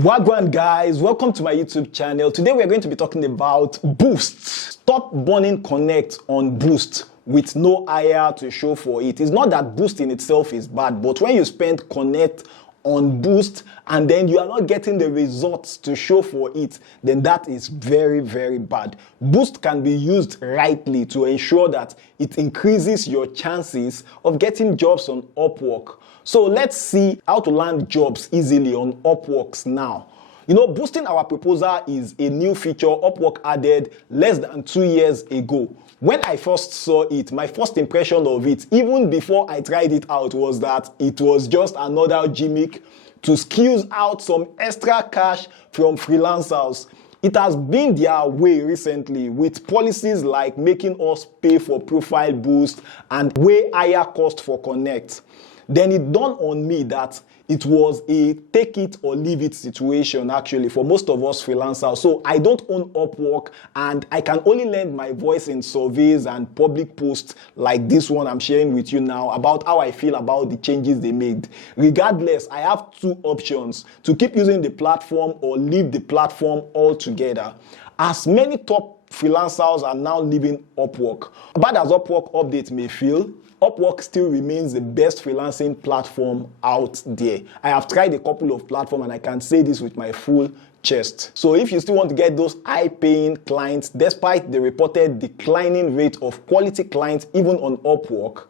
Wagwan guys, welcome to my YouTube channel. Today we are going to be talking about Boost. Stop burning Connect on Boost with no IR to show for it. It's not that Boost in itself is bad, but when you spend Connect on Boost and then you are not getting the results to show for it, then that is very, very bad. Boost can be used rightly to ensure that it increases your chances of getting jobs on Upwork. So let's see how to land jobs easily on Upwork now. You know, boosting our proposal is a new feature Upwork added less than 2 years ago. When I first saw it, my first impression of it, even before I tried it out, was that it was just another gimmick to squeeze out some extra cash from freelancers. It has been their way recently with policies like making us pay for profile boost and way higher cost for Connect. Then it dawned on me that it was a take it or leave it situation actually for most of us freelancers. So I don't own Upwork and I can only lend my voice in surveys and public posts like this one I'm sharing with you now about how I feel about the changes they made. Regardless, I have two options: to keep using the platform or leave the platform altogether. As many top freelancers are now leaving Upwork. Bad as Upwork update may feel, Upwork still remains the best freelancing platform out there. I have tried a couple of platforms and I can say this with my full chest. So if you still want to get those high-paying clients, despite the reported declining rate of quality clients even on Upwork,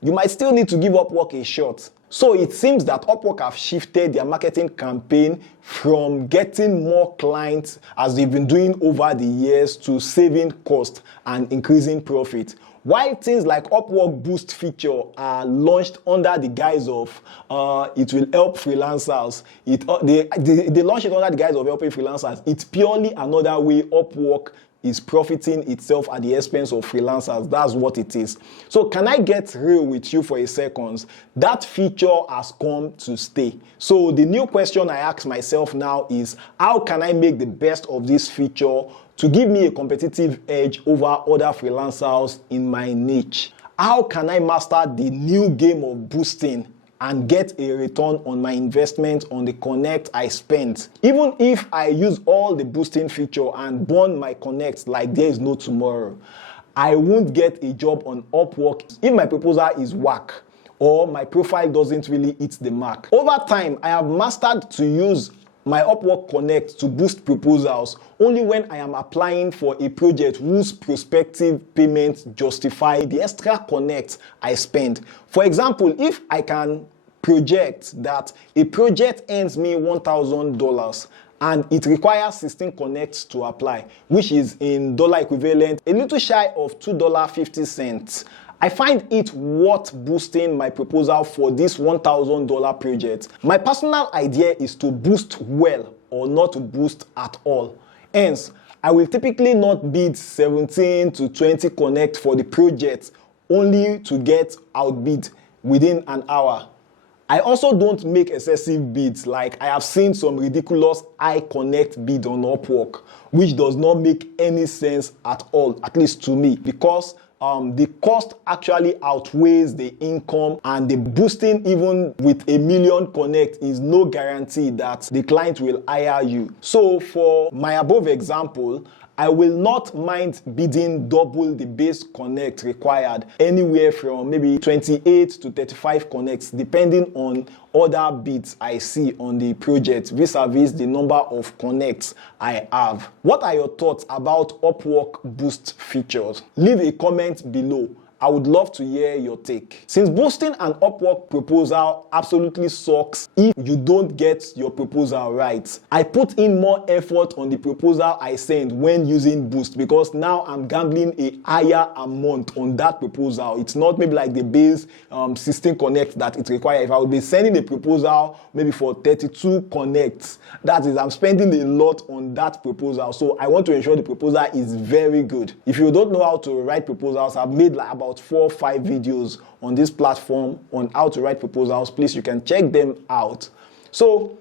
you might still need to give Upwork a shot. So it seems that Upwork have shifted their marketing campaign from getting more clients, as they've been doing over the years, to saving cost and increasing profit. While things like Upwork Boost feature are launched under the guise of it will help freelancers, they launched it under the guise of helping freelancers. It's purely another way Upwork is profiting itself at the expense of freelancers. That's what it is. So can I get real with you for a second? That feature has come to stay. So the new question I ask myself now is, how can I make the best of this feature to give me a competitive edge over other freelancers in my niche? How can I master the new game of boosting and get a return on my investment on the Connect I spent? Even if I use all the boosting feature and burn my Connect like there is no tomorrow, I won't get a job on Upwork if my proposal is whack or my profile doesn't really hit the mark. Over time, I have mastered to use my Upwork Connect to boost proposals only when I am applying for a project whose prospective payments justify the extra Connect I spend. For example, if I can project that a project earns me $1,000 and it requires 16 connects to apply, which is in dollar equivalent a little shy of $2.50, I find it worth boosting my proposal for this $1,000 project. My personal idea is to boost well or not to boost at all. Hence, I will typically not bid 17 to 20 connect for the project only to get outbid within an hour. I also don't make excessive bids, like I have seen some ridiculous high connect bid on Upwork, which does not make any sense at all, at least to me, because the cost actually outweighs the income, and the boosting even with a million connect is no guarantee that the client will hire you. So for my above example, I will not mind bidding double the base connect required, anywhere from maybe 28 to 35 connects, depending on other bids I see on the project vis-a-vis the number of connects I have. What are your thoughts about Upwork Boost features? Leave a comment below. I would love to hear your take. Since boosting an Upwork proposal absolutely sucks if you don't get your proposal right, I put in more effort on the proposal I send when using Boost, because now I'm gambling a higher amount on that proposal. It's not maybe like the base 16 connects that it requires. If I would be sending a proposal maybe for 32 connects, that is, I'm spending a lot on that proposal. So I want to ensure the proposal is very good. If you don't know how to write proposals, I've made like about 4 or 5 videos on this platform on how to write proposals. Please, you can check them out. So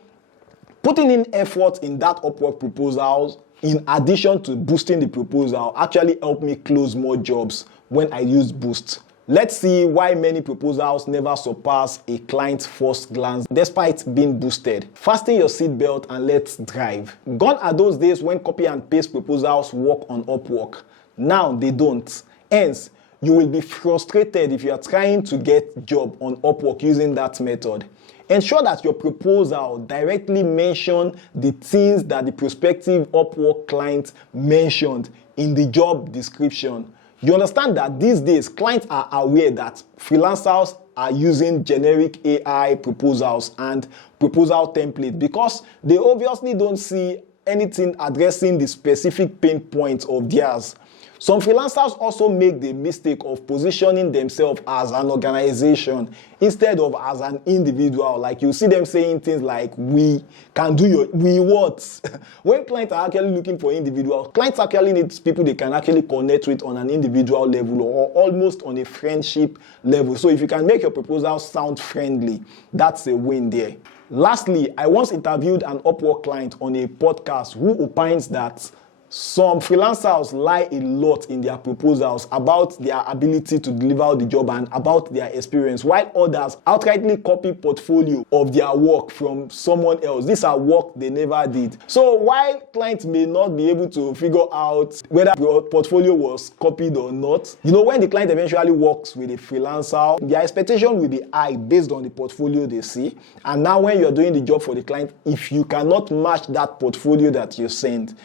putting in effort in that Upwork proposals in addition to boosting the proposal actually helped me close more jobs when I used Boost. Let's see why many proposals never surpass a client's first glance despite being boosted. Fasten your seatbelt and let's drive. Gone are those days when copy and paste proposals work on Upwork. Now they don't. Hence, you will be frustrated if you are trying to get a job on Upwork using that method. Ensure that your proposal directly mentions the things that the prospective Upwork client mentioned in the job description. You understand that these days clients are aware that freelancers are using generic AI proposals and proposal templates because they obviously don't see anything addressing the specific pain points of theirs. Some freelancers also make the mistake of positioning themselves as an organization instead of as an individual. Like you see them saying things like, we can do your, we what? When clients are actually looking for individuals, clients actually need people they can actually connect with on an individual level or almost on a friendship level. So if you can make your proposal sound friendly, that's a win there. Lastly, I once interviewed an Upwork client on a podcast who opines that some freelancers lie a lot in their proposals about their ability to deliver the job and about their experience, while others outrightly copy portfolio of their work from someone else. These are work they never did. So while clients may not be able to figure out whether your portfolio was copied or not, when the client eventually works with a freelancer, their expectation will be high based on the portfolio they see. And now when you're doing the job for the client, if you cannot match that portfolio that you sent,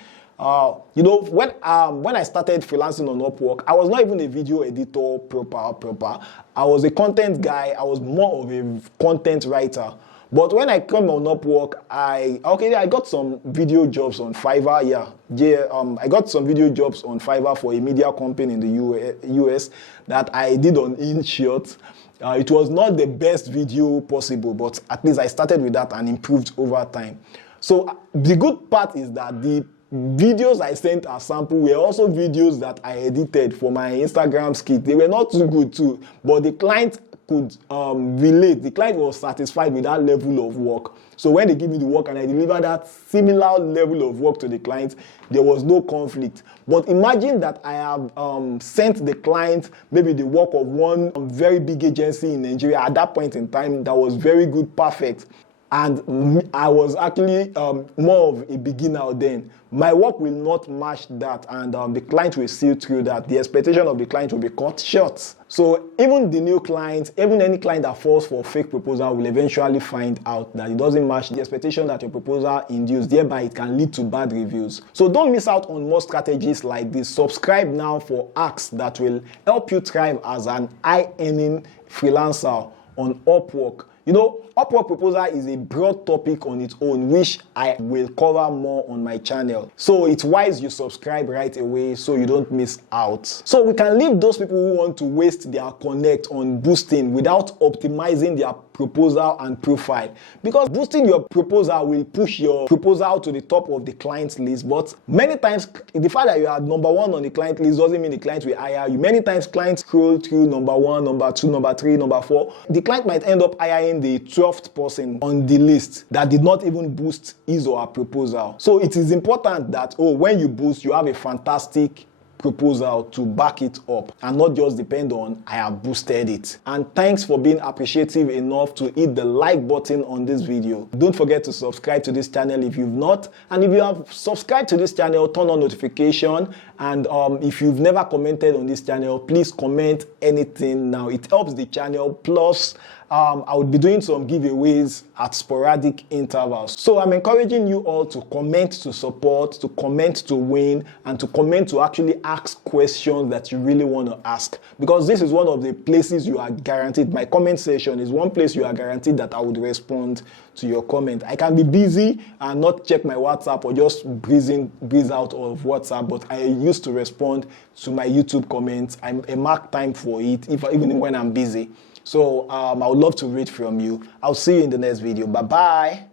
when I started freelancing on Upwork, I was not even a video editor proper. I was a content guy. I was more of a content writer. But when I came on Upwork, I got some video jobs on Fiverr. I got some video jobs on Fiverr for a media company in the US that I did on InShot. It was not the best video possible, but at least I started with that and improved over time. So the good part is that the videos I sent as sample were also videos that I edited for my Instagram skit. They were not too good too, but the client could relate. The client was satisfied with that level of work. So when they give me the work and I deliver that similar level of work to the client, there was no conflict. But imagine that I have sent the client maybe the work of one very big agency in Nigeria at that point in time that was very good, perfect. And I was actually more of a beginner then. My work will not match that, and the client will see through that. The expectation of the client will be cut short. So even the new client, even any client that falls for a fake proposal will eventually find out that it doesn't match the expectation that your proposal induced. Thereby, it can lead to bad reviews. So don't miss out on more strategies like this. Subscribe now for hacks that will help you thrive as an high-earning freelancer on Upwork. Upwork Proposal is a broad topic on its own, which I will cover more on my channel. So it's wise you subscribe right away so you don't miss out. So we can leave those people who want to waste their connect on boosting without optimizing their proposal and profile. Because boosting your proposal will push your proposal to the top of the client's list. But many times, the fact that you are number one on the client list doesn't mean the client will hire you. Many times, clients scroll through number one, number two, number three, number four. The client might end up hiring the 12th person on the list that did not even boost his or her proposal. So it is important that, when you boost, you have a fantastic proposal to back it up and not just depend on I have boosted it. And thanks for being appreciative enough to hit the like button on this video. Don't forget to subscribe to this channel if you've not, and if you have subscribed to this channel, turn on notification. And if you've never commented on this channel, please comment anything now. It helps the channel. Plus I would be doing some giveaways at sporadic intervals. So I'm encouraging you all to comment to support, to comment to win, and to comment to actually ask questions that you really want to ask. Because this is one of the places you are guaranteed. My comment section is one place you are guaranteed that I would respond to your comment. I can be busy and not check my WhatsApp or just breeze out of WhatsApp, but I used to respond to my YouTube comments. I mark time for it, even when I'm busy. So I would love to read from you. I'll see you in the next video. Bye-bye.